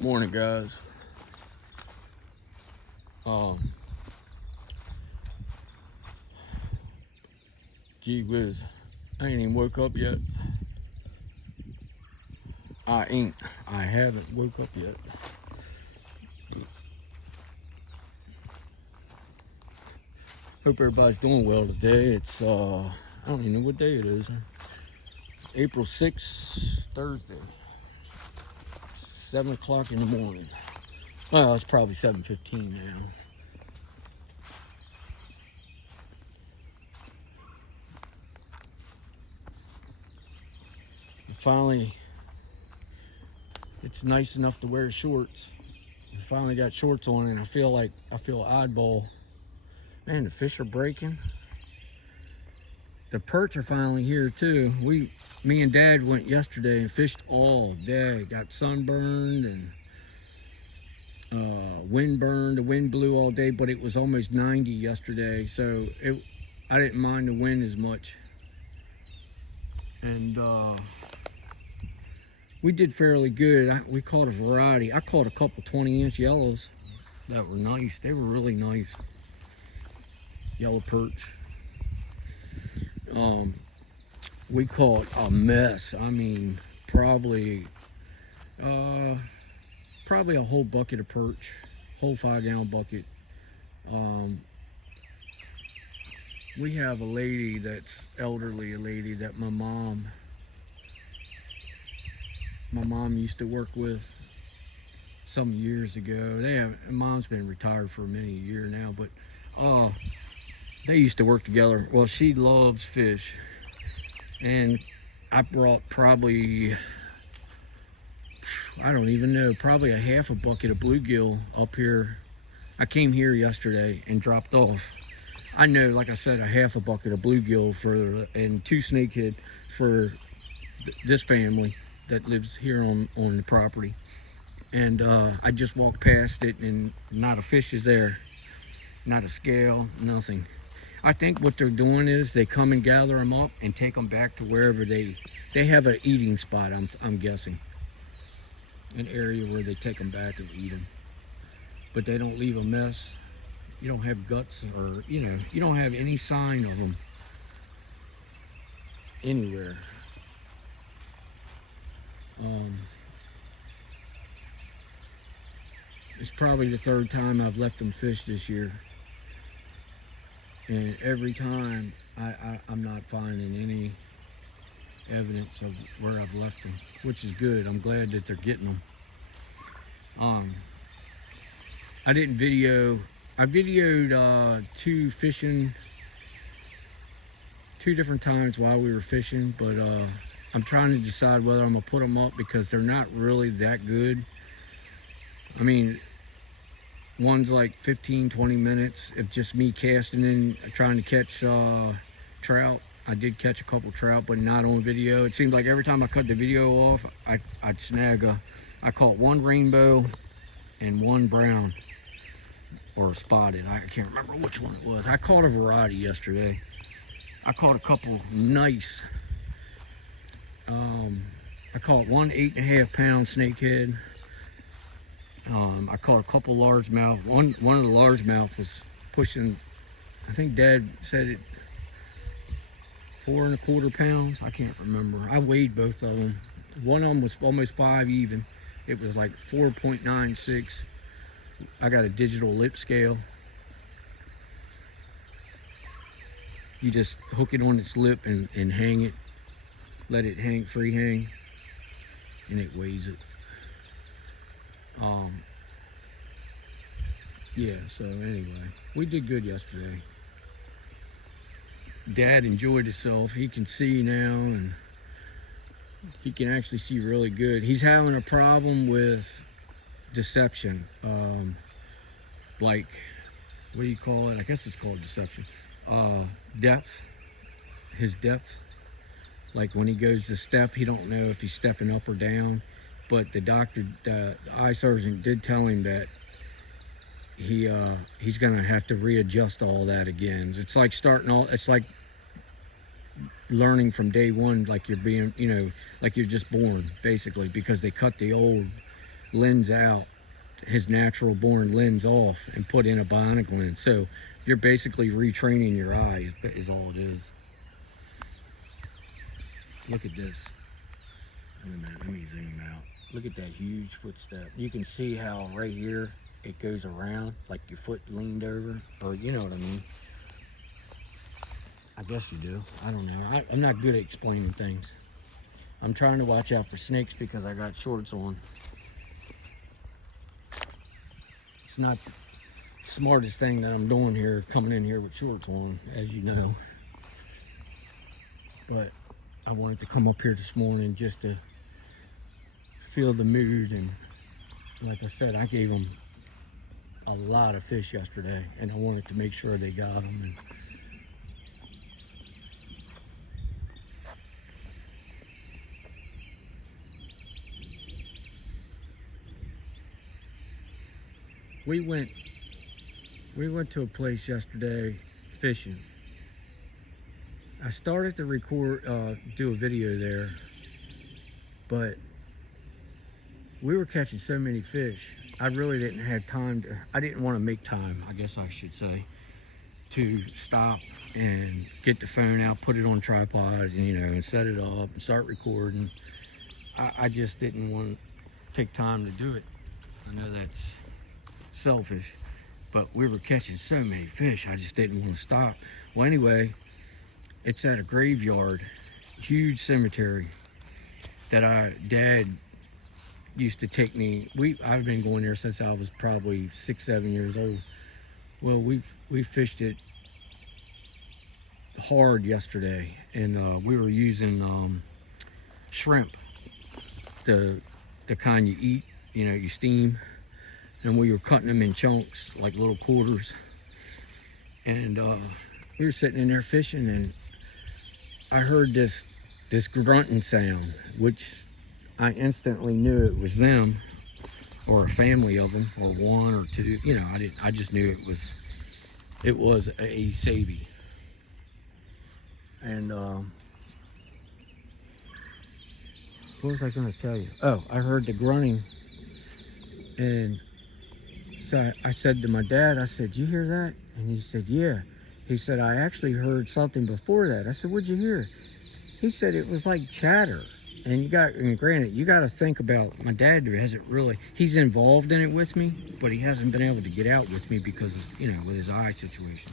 Morning, guys. Gee whiz, I ain't even woke up yet. I haven't woke up yet. Hope everybody's doing well today. It's I don't even know what day it is. April 6th, Thursday. 7 o'clock in the morning. Well, it's probably 7:15 now. Finally, it's nice enough to wear shorts. I finally got shorts on and I feel oddball. Man, the fish are breaking. The perch are finally here too. Me and Dad went yesterday and fished all day. Got sunburned and windburned. The wind blew all day, but it was almost 90 yesterday, so I didn't mind the wind as much. And we did fairly good. We caught a variety. I caught a couple 20-inch yellows that were nice. They were really nice. Yellow perch. We caught a mess. I mean, probably a whole bucket of perch, whole 5-gallon bucket. We have a lady that's elderly, a lady that my mom used to work with some years ago. Mom's been retired for many years now, but they used to work together. Well, she loves fish, and I brought probably, I don't even know, probably a half a bucket of bluegill up here. I came here yesterday and dropped off, I know, like I said, a half a bucket of bluegill and 2 snakehead for this family that lives here on the property. And I just walked past it and not a fish is there, not a scale, nothing. I think what they're doing is they come and gather them up and take them back to wherever they have an eating spot. I'm guessing an area where they take them back and eat them, but they don't leave a mess. You don't have guts, or you don't have any sign of them anywhere. It's probably the 3rd time I've left them fish this year, and every time I'm not finding any evidence of where I've left them, which is good. I'm glad that they're getting them. I didn't video. I videoed 2 fishing, 2 different times while we were fishing, but I'm trying to decide whether I'm gonna put them up because they're not really that good. I mean, one's like 15-20 minutes of just me casting in, trying to catch trout. I did catch a couple trout, but not on video. It seemed like every time I cut the video off, I'd snag I caught 1 rainbow and 1 brown or spotted. I can't remember which one it was. I caught a variety yesterday. I caught a couple nice. I caught 1 8.5-pound snakehead. I caught a couple largemouth. One of the largemouth was pushing, I think Dad said it, 4 1/4 pounds. I can't remember. I weighed both of them. One of them was almost 5 even. It was like 4.96. I got a digital lip scale. You just hook it on its lip and hang it. Let it hang, free hang, and it weighs it. Yeah, so anyway, we did good yesterday. Dad enjoyed himself. He can see now, and he can actually see really good. He's having a problem with deception. Like, what do you call it? I guess it's called deception. Depth. His depth. Like when he goes to step, he don't know if he's stepping up or down. But the doctor, the eye surgeon, did tell him that he's gonna have to readjust all that again. It's like it's like learning from day one, like you're being, like you're just born, basically, because they cut the old lens out, his natural born lens off, and put in a bionic lens. So you're basically retraining your eye is all it is. Look at this. Wait a minute, let me zoom out. Look at that huge footstep. You can see how right here it goes around, like your foot leaned over, or you know what I mean. I guess you do. I don't know. I'm not good at explaining things. I'm trying to watch out for snakes because I got shorts on. It's not the smartest thing that I'm doing here, coming in here with shorts on, as you know. But I wanted to come up here this morning just to feel the mood. And like I said, I gave them a lot of fish yesterday, and I wanted to make sure they got them. And we went to a place yesterday fishing. I started to record, do a video there, but we were catching so many fish. I really didn't have time to, I didn't want to make time, I guess I should say, to stop and get the phone out, put it on tripod, and, you know, and set it up and start recording. I just didn't want to take time to do it. I know that's selfish, but we were catching so many fish, I just didn't want to stop. Well, anyway, it's at a graveyard, huge cemetery that Dad used to take me. I've been going there since I was probably 6, 7 years old. Well, we fished it hard yesterday, and we were using shrimp, the kind you eat, you know, you steam, and we were cutting them in chunks like little quarters. And we were sitting in there fishing, and I heard this grunting sound, which I instantly knew it was them, or a family of them, or one or two. You know, I just knew it was a savvy. And what was I going to tell you? Oh, I heard the grunting, and so I said to my dad, I said, "You hear that?" And he said, "Yeah." He said, "I actually heard something before that." I said, "What'd you hear?" He said, "It was like chatter." And granted, you got to think about, my dad hasn't really, he's involved in it with me, but he hasn't been able to get out with me because of, you know, with his eye situation.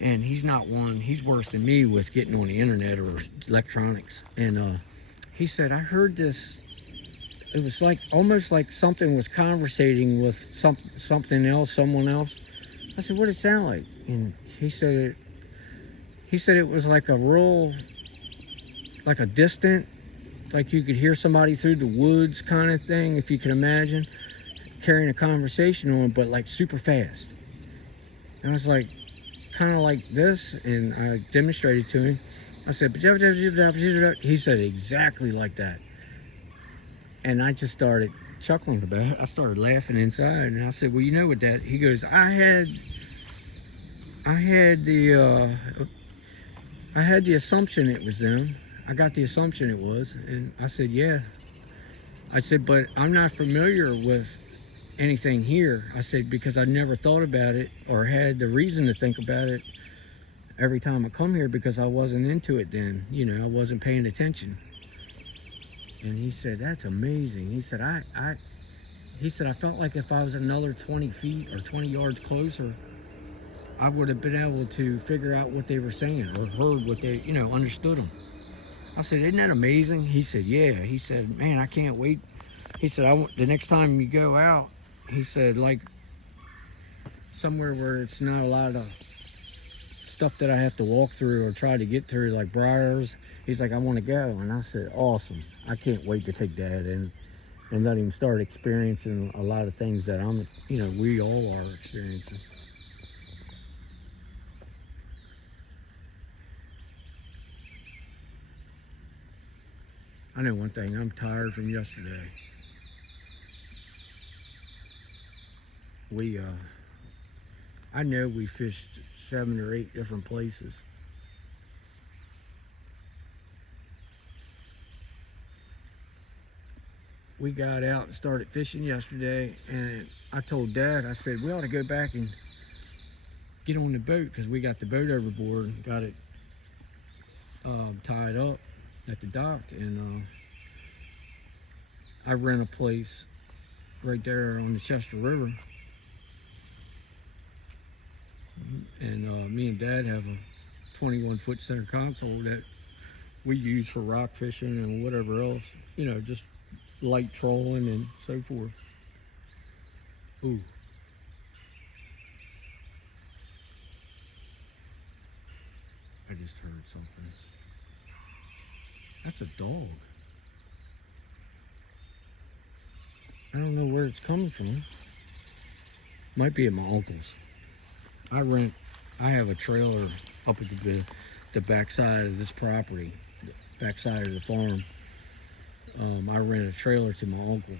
And he's not one, he's worse than me with getting on the internet or electronics. And he said, "I heard this, it was like, almost like something was conversating with something else, someone else." I said, "What did it sound like?" And he said it was like a real, like a distant, like you could hear somebody through the woods kind of thing, if you can imagine, carrying a conversation on, but like super fast. And I was like, kind of like this, and I demonstrated to him. I said, he said exactly like that. And I just started chuckling about it. I started laughing inside, and I said, "Well, you know what that," he goes, I had the assumption it was them. I got the assumption it was." And I said, "Yeah." I said, "But I'm not familiar with anything here." I said, "Because I never thought about it or had the reason to think about it every time I come here, because I wasn't into it then. You know, I wasn't paying attention." And he said, "That's amazing." He said, he said, "I felt like if I was another 20 feet or 20 yards closer, I would have been able to figure out what they were saying, or heard what they, you know, understood them." I said, "Isn't that amazing?" He said, "Yeah." He said, "Man, I can't wait." He said, the next time you go out," he said, "like somewhere where it's not a lot of stuff that I have to walk through or try to get through, like briars." He's like, "I want to go." And I said, "Awesome. I can't wait to take Dad in and let him start experiencing a lot of things that we all are experiencing." I know one thing, I'm tired from yesterday. I know we fished 7 or 8 different places. we got out and started fishing yesterday, and I told Dad, I said, we ought to go back and get on the boat, because we got the boat overboard and got it tied up at the dock. And I rent a place right there on the Chester River, and me and Dad have a 21-foot center console that we use for rock fishing and whatever else, you know, just light trolling and so forth. Ooh. I just heard something. That's a dog. I don't know where it's coming from. Might be at my uncle's. I have a trailer up at the backside of this property, the backside of the farm. I rent a trailer to my uncle,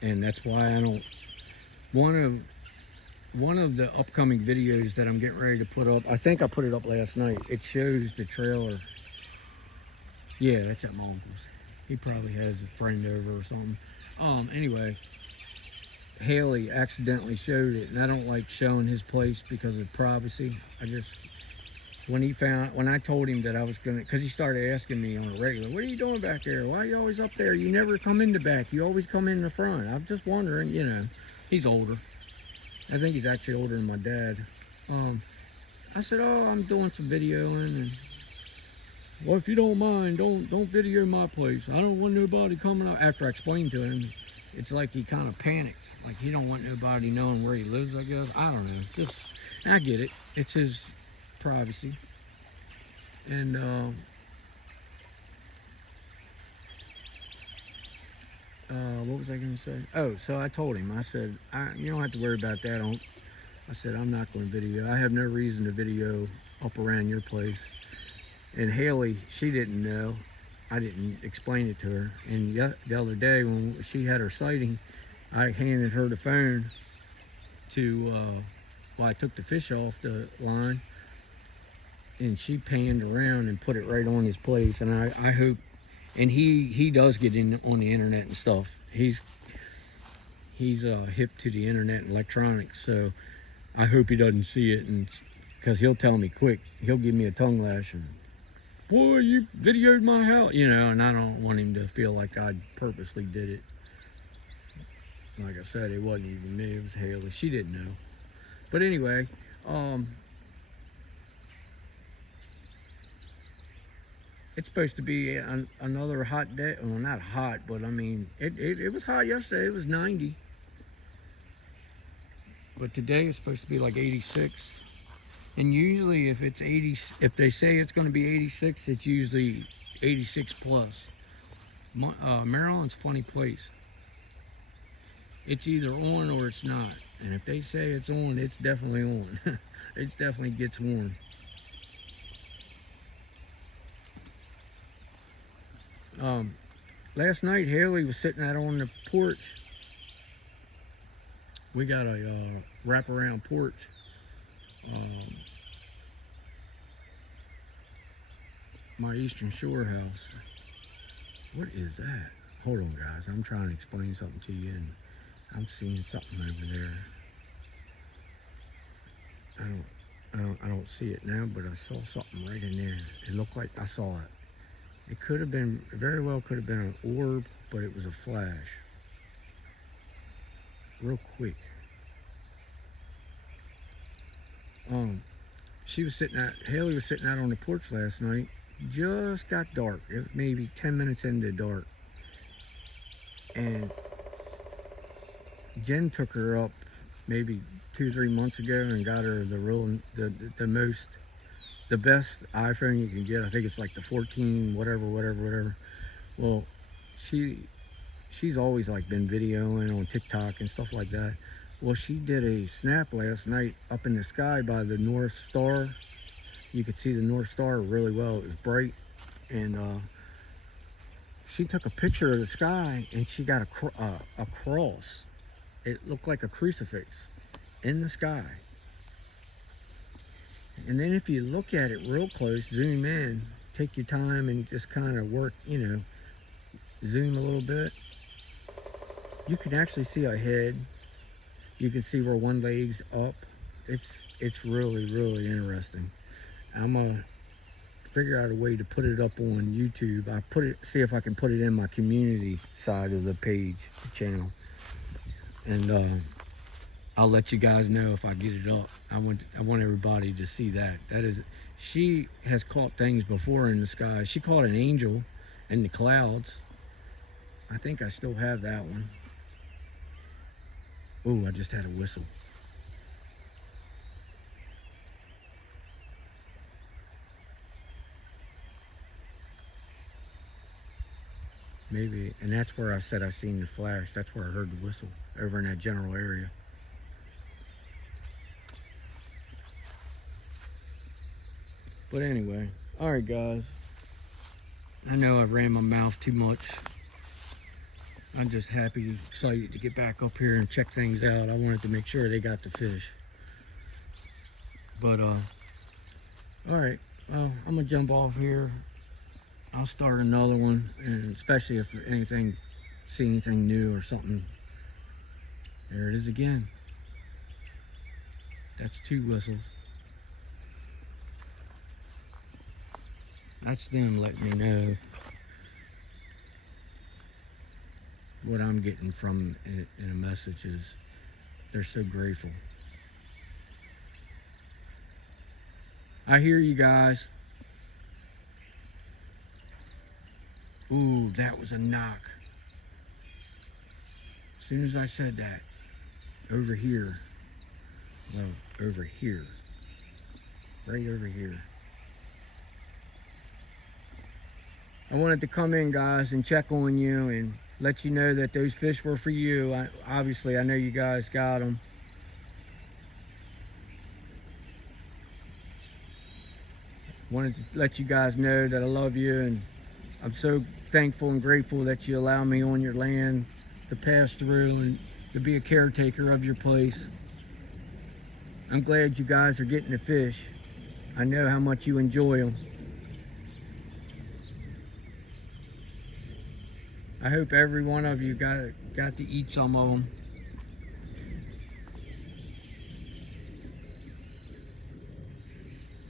and that's why I don't. One of the upcoming videos that I'm getting ready to put up, I think I put it up last night. It shows the trailer. Yeah, that's at my uncle's. He probably has a friend over or something. Anyway, Haley accidentally showed it, and I don't like showing his place because of privacy. When I told him that I was gonna, because he started asking me on a regular, what are you doing back there? Why are you always up there? You never come in the back. You always come in the front. I'm just wondering, you know. He's older. I think he's actually older than my dad. I said, oh, I'm doing some videoing, and well, if you don't mind, don't video my place. I don't want nobody coming up. After I explained to him, it's like he kind of panicked. Like he don't want nobody knowing where he lives, I guess. I don't know. Just, I get it. It's his privacy. And what was I going to say? Oh, so I told him, I said, you don't have to worry about that. I said, I'm not going to video. I have no reason to video up around your place. And Haley, she didn't know. I didn't explain it to her. And the other day when she had her sighting, I handed her the phone to, well, I took the fish off the line, and she panned around and put it right on his place. And I hope, and he does get in on the internet and stuff. He's hip to the internet and electronics, so I hope he doesn't see it, and because he'll tell me quick. He'll give me a tongue lash and, boy, you videoed my house, you know, and I don't want him to feel like I purposely did it. Like I said, it wasn't even me, it was Haley. She didn't know. But anyway, it's supposed to be another hot day. Well, not hot, but I mean, it was hot yesterday. It was 90. But today it's supposed to be like 86. And usually if it's 80, if they say it's going to be 86, it's usually 86 plus. Maryland's a funny place. It's either on or it's not. And if they say it's on, it's definitely on. It definitely gets warm. Last night Haley was sitting out on the porch. We got a wraparound porch. My Eastern Shore house. What is that? Hold on, guys. I'm trying to explain something to you, and I'm seeing something over there. I don't see it now, but I saw something right in there. It looked like I saw it. It could have been, very well could have been an orb, but it was a flash. Real quick. Haley was sitting out on the porch last night. Just got dark. It was maybe 10 minutes into dark. And Jen took her up maybe 2-3 months ago and got her the best iPhone you can get. I think it's like the 14 whatever. Well, she's always like been videoing on TikTok and stuff like that. Well, she did a snap last night up in the sky by the North Star. You could see the North Star really well. It was bright, and she took a picture of the sky, and she got a cross. It looked like a crucifix in the sky. And then if you look at it real close, zoom in, take your time and just kind of work, you know, zoom a little bit, You can actually see a head. You can see where one leg's up. It's really, really interesting. I'm gonna figure out a way to put it up on YouTube. See if I can put it in my community side of the page, the channel, and I'll let you guys know if I get it up. I want everybody to see that. She has caught things before in the sky. She caught an angel in the clouds. I think I still have that one. Oh, I just had a whistle. Maybe, and that's where I said I seen the flash. That's where I heard the whistle, over in that general area. But anyway, all right, guys. I know I've ran my mouth too much. I'm just happy, excited to get back up here and check things out. I wanted to make sure they got the fish. But, all right. Well, I'm gonna jump off here. I'll start another one, and especially if see anything new or something. There it is again. That's 2 whistles. That's them letting me know what I'm getting from in a message is they're so grateful. I hear you guys. Ooh, that was a knock. As soon as I said that, over here, well, over here, right over here. I wanted to come in, guys, and check on you and let you know that those fish were for you. Obviously, I know you guys got them. Wanted to let you guys know that I love you, and I'm so thankful and grateful that you allow me on your land to pass through and to be a caretaker of your place. I'm glad you guys are getting the fish. I know how much you enjoy them. I hope every one of you got to eat some of them.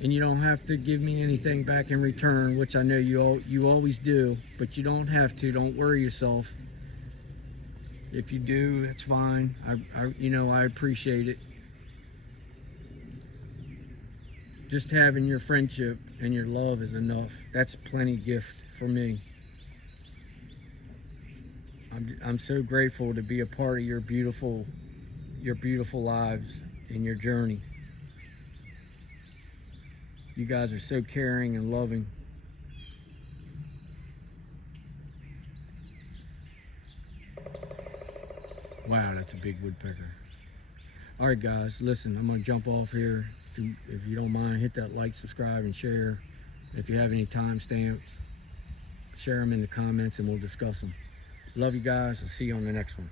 And you don't have to give me anything back in return, which I know you always do, but you don't have to. Don't worry yourself. If you do, it's fine. I appreciate it. Just having your friendship and your love is enough. That's plenty gift for me. I'm so grateful to be a part of your beautiful lives and your journey. You guys are so caring and loving. Wow, that's a big woodpecker. All right, guys, listen, I'm gonna jump off here. If you don't mind, hit that like, subscribe, and share. If you have any timestamps, share them in the comments and we'll discuss them. Love you guys. I'll see you on the next one.